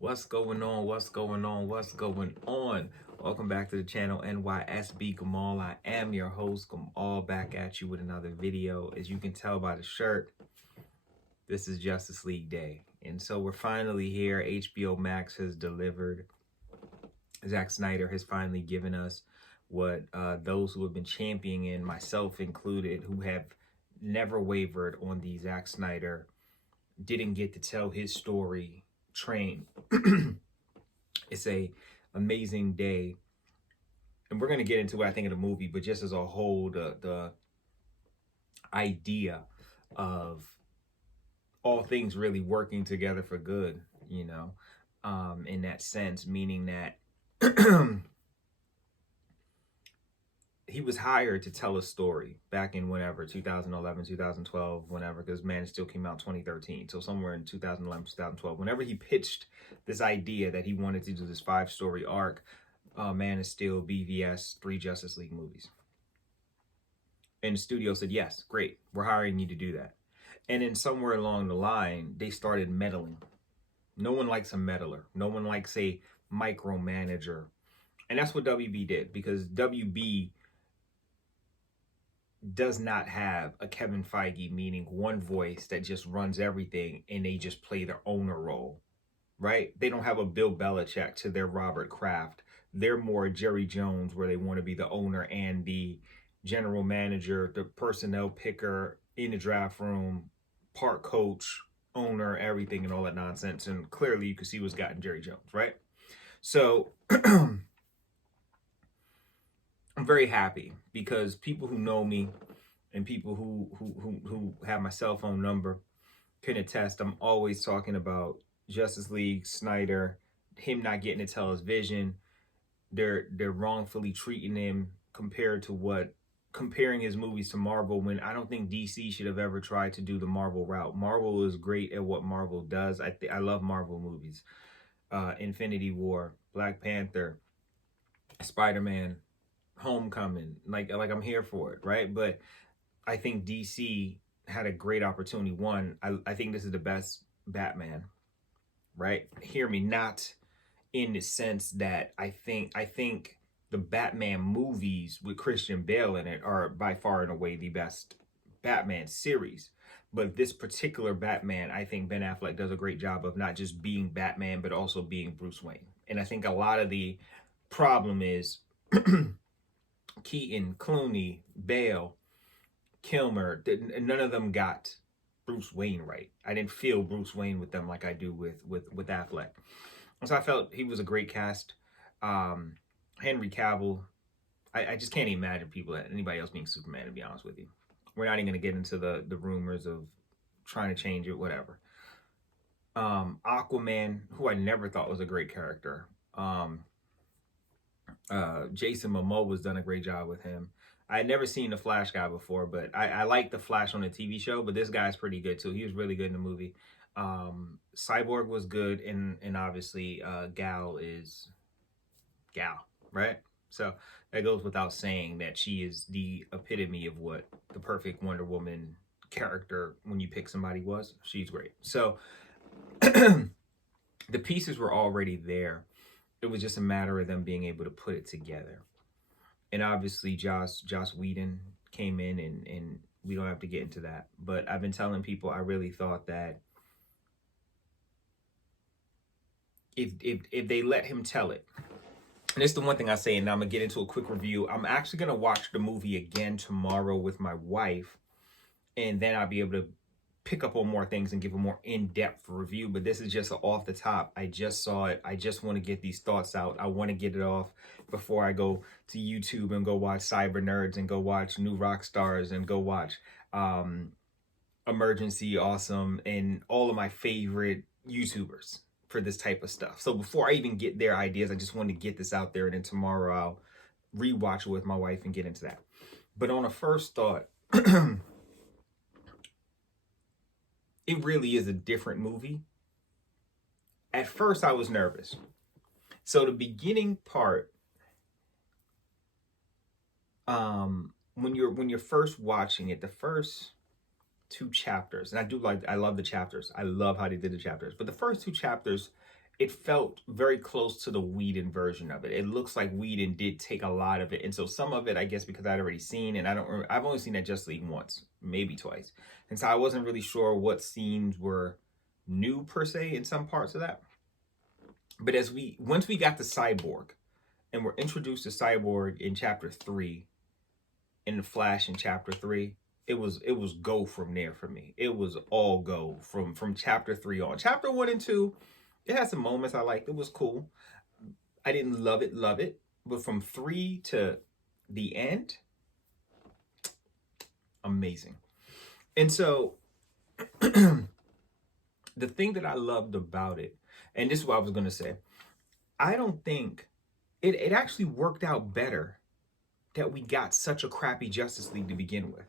What's going on? What's going on? What's going on? Welcome back to the channel, NYSB Gamal. I am your host, Gamal, back at you with another video. As you can tell by the shirt, this is Justice League Day. And so we're finally here. HBO Max has delivered. Zack Snyder has finally given us what those who have been championing, myself included, who have never wavered on the Zack Snyder, didn't get to tell his story train. It's a amazing day, and we're going to get into what I think of the movie, but just as a whole, the idea of all things really working together for good, in that sense, meaning that he was hired to tell a story back in whenever, 2011, 2012, whenever, because Man Still came out 2013. So somewhere in 2011, 2012, whenever he pitched this idea that he wanted to do this 5-story arc, Man of Steel, BVS, 3 Justice League movies. And the studio said, yes, great, we're hiring you to do that. And then somewhere along the line, they started meddling. No one likes a meddler. No one likes a micromanager. And that's what WB did, because WB does not have a Kevin Feige, meaning one voice that just runs everything and they just play their owner role, right? They don't have a Bill Belichick to their Robert Kraft. They're more Jerry Jones, where they want to be the owner and the general manager, the personnel picker in the draft room, part coach, owner, everything and all that nonsense. And clearly you can see what's gotten Jerry Jones, right? So I'm very happy, because people who know me and people who have my cell phone number can attest. I'm always talking about Justice League, Snyder, him not getting to tell his vision. They're wrongfully treating him comparing his movies to Marvel, when I don't think DC should have ever tried to do the Marvel route. Marvel is great at what Marvel does. I love Marvel movies. Infinity War, Black Panther, Spider-Man, Homecoming, like I'm here for it, right? But I think DC had a great opportunity. One, I think this is the best Batman, right? Hear me, not in the sense that I think the Batman movies with Christian Bale in it are by far and away the best Batman series. But this particular Batman, I think Ben Affleck does a great job of not just being Batman, but also being Bruce Wayne. And I think a lot of the problem is Keaton, Clooney, Bale, Kilmer, none of them got Bruce Wayne right. I didn't feel Bruce Wayne with them like I do with Affleck. And so I felt he was a great cast. Henry Cavill, I just can't imagine anybody else being Superman, to be honest with you. We're not even going to get into the rumors of trying to change it, whatever. Aquaman, who I never thought was a great character. Jason Momoa has done a great job with him. I had never seen the Flash guy before, but I like the Flash on the TV show, but this guy's pretty good too. He was really good in the movie. Cyborg was good, and obviously Gal is Gal, right? So that goes without saying that she is the epitome of what the perfect Wonder Woman character, when you pick somebody, was. She's great. So the pieces were already there. It was just a matter of them being able to put it together. And obviously Joss Whedon came in, and we don't have to get into that. But I've been telling people, I really thought that if they let him tell it, and it's the one thing I say, and now I'm going to get into a quick review. I'm actually going to watch the movie again tomorrow with my wife, and then I'll be able to pick up on more things and give a more in-depth review. But this is just off the top. I just saw it. I just want to get these thoughts out. I want to get it off before I go to YouTube and go watch Cyber Nerds and go watch New Rock Stars and go watch Emergency Awesome and all of my favorite YouTubers for this type of stuff. So before I even get their ideas, I just want to get this out there, and then tomorrow I'll rewatch it with my wife and get into that. But on a first thought, it really is a different movie. At first I was nervous. So the beginning part, when you're first watching it, the first 2 chapters, and I love the chapters. I love how they did the chapters. But the first 2 chapters, it felt very close to the Whedon version of it. It looks like Whedon did take a lot of it, and so some of it, I guess, because I'd already seen, and I've only seen that Justice League once, maybe twice, and so I wasn't really sure what scenes were new per se in some parts of that. But once we got to Cyborg, and we're introduced to Cyborg in chapter 3, in the Flash in chapter 3, it was go from there for me. It was all go from chapter 3 on. Chapter 1 and 2, it had some moments I liked. It was cool. I didn't love it, but from 3 to the end, amazing. And so the thing that I loved about it, and this is what I was going to say, I don't think it actually worked out better that we got such a crappy Justice League to begin with.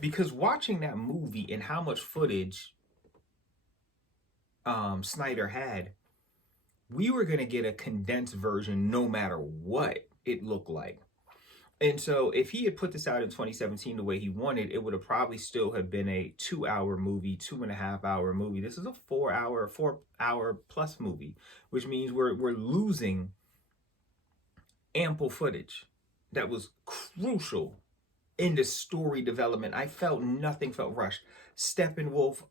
Because watching that movie and how much footage Snyder had, we were going to get a condensed version no matter what it looked like. And so if he had put this out in 2017 the way he wanted, it would have probably still have been a 2-hour movie, 2.5-hour movie. This is a 4-hour plus movie, which means we're losing ample footage that was crucial in the story development. I felt nothing felt rushed. Steppenwolf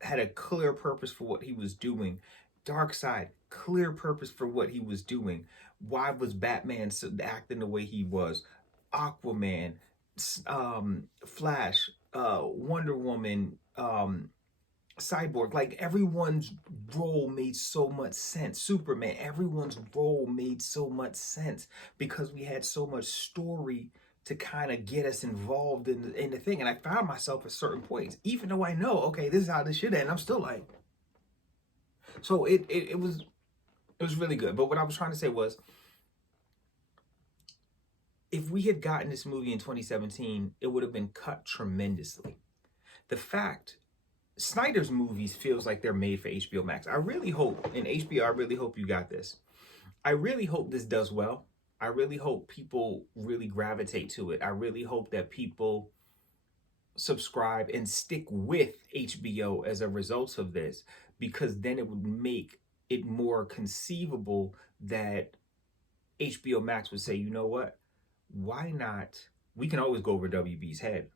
had a clear purpose for what he was doing. Darkseid, clear purpose for what he was doing. Why was Batman acting the way he was? Aquaman, Flash, Wonder Woman, Cyborg, like everyone's role made so much sense. Superman, everyone's role made so much sense because we had so much story to kind of get us involved in the thing. And I found myself at certain points, even though I know, okay, this is how this should end, I'm still like, so it was really good. But what I was trying to say was, if we had gotten this movie in 2017, it would have been cut tremendously. The fact Snyder's movies feels like they're made for HBO Max. I really hope, and HBO, I really hope you got this. I really hope this does well. I really hope people really gravitate to it. I really hope that people subscribe and stick with HBO as a result of this, because then it would make it more conceivable that HBO Max would say, you know what? Why not? We can always go over WB's head,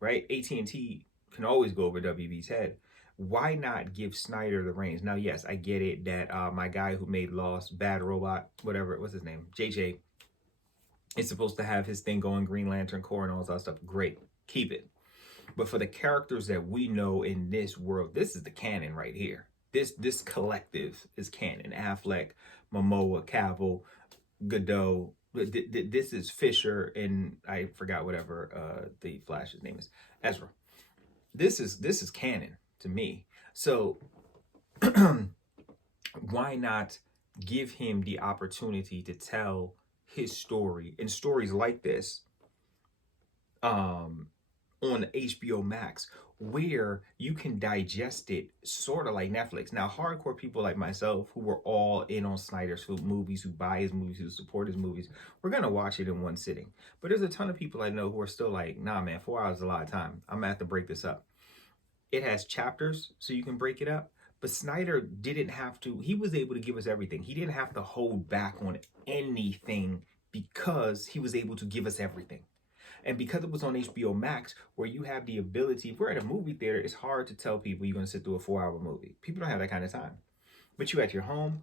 right? AT&T can always go over WB's head. Why not give Snyder the reins? Now, yes, I get it that my guy who made Lost, Bad Robot, whatever, what's his name? JJ, is supposed to have his thing going, Green Lantern Corps and all that stuff. Great, keep it. But for the characters that we know in this world, this is the canon right here. This collective is canon. Affleck, Momoa, Cavill, Godot. This is Fisher, and I forgot whatever the Flash's name is, Ezra. This is canon to me. So why not give him the opportunity to tell his story, and stories like this on HBO Max, where you can digest it sort of like Netflix. Now, hardcore people like myself, who were all in on Snyder's movies, who buy his movies, who support his movies, we're going to watch it in one sitting. But there's a ton of people I know who are still like, nah, man, 4 hours is a lot of time. I'm going to have to break this up. It has chapters, so you can break it up. But Snyder didn't have to. He was able to give us everything. He didn't have to hold back on anything because he was able to give us everything. And because it was on HBO Max, where you have the ability, if we're at a movie theater, it's hard to tell people you're going to sit through a 4-hour movie. People don't have that kind of time. But you at your home,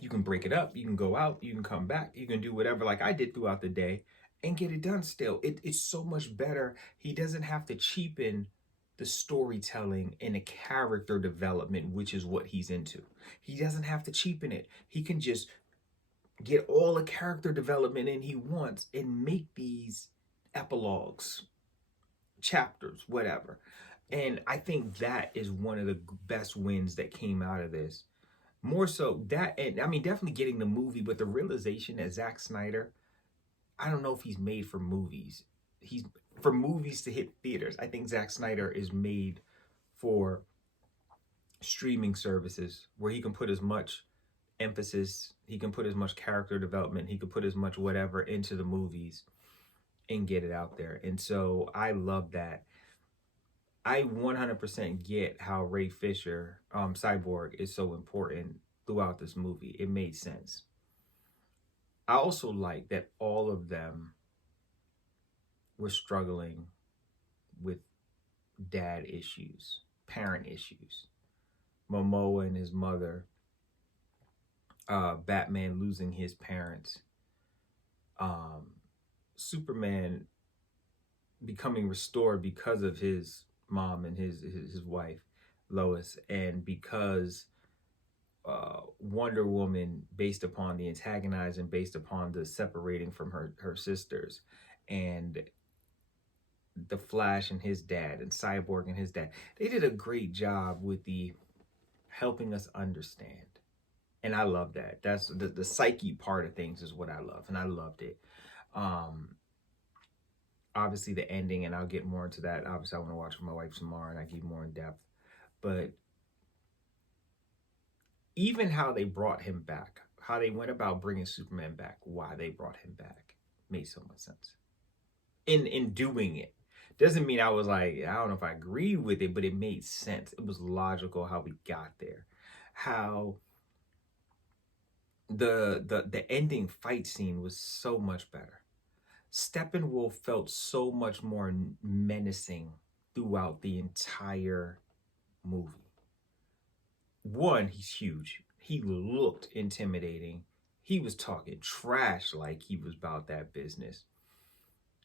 you can break it up. You can go out. You can come back. You can do whatever, like I did throughout the day, and get it done still. It's so much better. He doesn't have to cheapen the storytelling and the character development, which is what he's into. He doesn't have to cheapen it. He can just get all the character development in he wants and make these epilogues, chapters, whatever. And I think that is one of the best wins that came out of this. More so that, and I mean, definitely getting the movie, but the realization that Zack Snyder, I don't know if he's made for movies. He's for movies to hit theaters. I think Zack Snyder is made for streaming services where he can put as much emphasis, he can put as much character development, he can put as much whatever into the movies and get it out there. And so I love that. I 100% get how Ray Fisher, Cyborg, is so important throughout this movie. It made sense. I also like that all of them were struggling with dad issues, parent issues. Momoa and his mother, Batman losing his parents, um, Superman becoming restored because of his mom and his wife Lois, and because Wonder Woman, based upon the antagonizing, based upon the separating from her sisters, and the Flash and his dad, and Cyborg and his dad, they did a great job with the helping us understand. And I love that. That's the psyche part of things is what I love, and I loved it. Um, Obviously the ending, and I'll get more into that. Obviously, I want to watch with my wife tomorrow, and I get more in depth. But even how they brought him back, how they went about bringing Superman back, why they brought him back, made so much sense. In doing it, doesn't mean I was like, I don't know if I agree with it, but it made sense. It was logical how we got there, how the ending fight scene was so much better. Steppenwolf felt so much more menacing throughout the entire movie. One, he's huge. He looked intimidating. He was talking trash like he was about that business.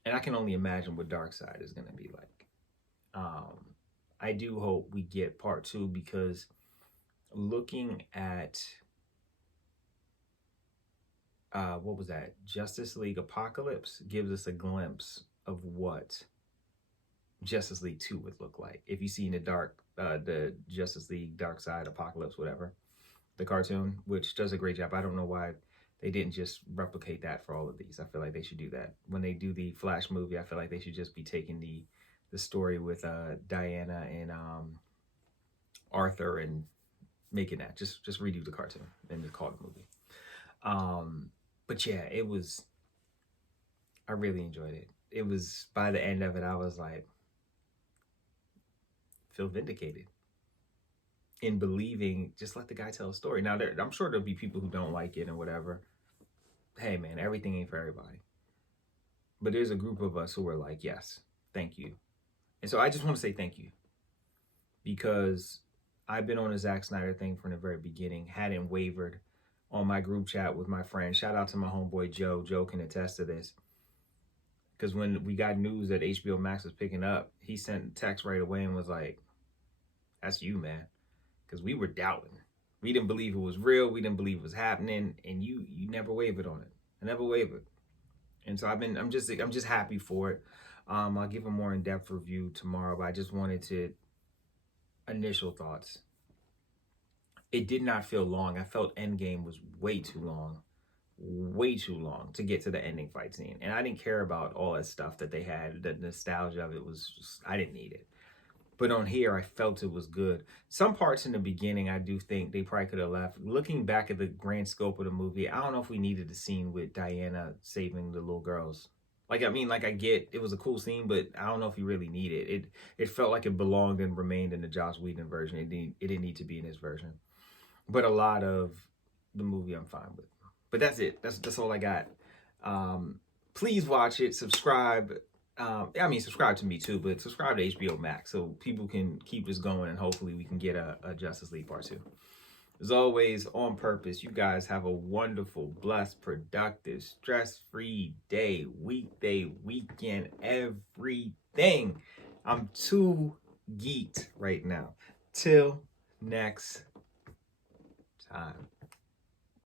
And I can only imagine what Darkseid is going to be like. I do hope we get part 2, because looking at what was that? Justice League Apocalypse gives us a glimpse of what Justice League 2 would look like. If you've seen the Justice League Darkseid Apocalypse, whatever, the cartoon, which does a great job. I don't know why they didn't just replicate that for all of these. I feel like they should do that. When they do the Flash movie, I feel like they should just be taking the story with Diana and Arthur and making that. Just redo the cartoon and just call it a movie. But yeah, I really enjoyed it. It was, by the end of it, I was like, feel vindicated in believing, just let the guy tell a story. Now, I'm sure there'll be people who don't like it and whatever. Hey, man, everything ain't for everybody. But there's a group of us who are like, yes, thank you. And so I just want to say thank you, because I've been on a Zack Snyder thing from the very beginning, hadn't wavered on my group chat with my friends. Shout out to my homeboy Joe. Joe can attest to this. Because when we got news that HBO Max was picking up, he sent a text right away and was like, that's you, man. Because we were doubting. We didn't believe it was real. We didn't believe it was happening. And you never wavered on it. I never wavered. And so I'm just happy for it. I'll give a more in-depth review tomorrow, but I just wanted to, initial thoughts. It did not feel long. I felt Endgame was way too long to get to the ending fight scene. And I didn't care about all that stuff that they had. The nostalgia of it was just, I didn't need it. But on here, I felt it was good. Some parts in the beginning, I do think they probably could have left. Looking back at the grand scope of the movie, I don't know if we needed the scene with Diana saving the little girls. I get it was a cool scene, but I don't know if you really need it. It felt like it belonged and remained in the Joss Whedon version. It didn't need to be in his version. But a lot of the movie I'm fine with. But that's it. That's all I got. Please watch it. Subscribe. Subscribe to me too, but subscribe to HBO Max so people can keep this going, and hopefully we can get a Justice League Part 2. As always, on purpose, you guys have a wonderful, blessed, productive, stress-free day, weekday, weekend, everything. I'm too geeked right now. Till next time.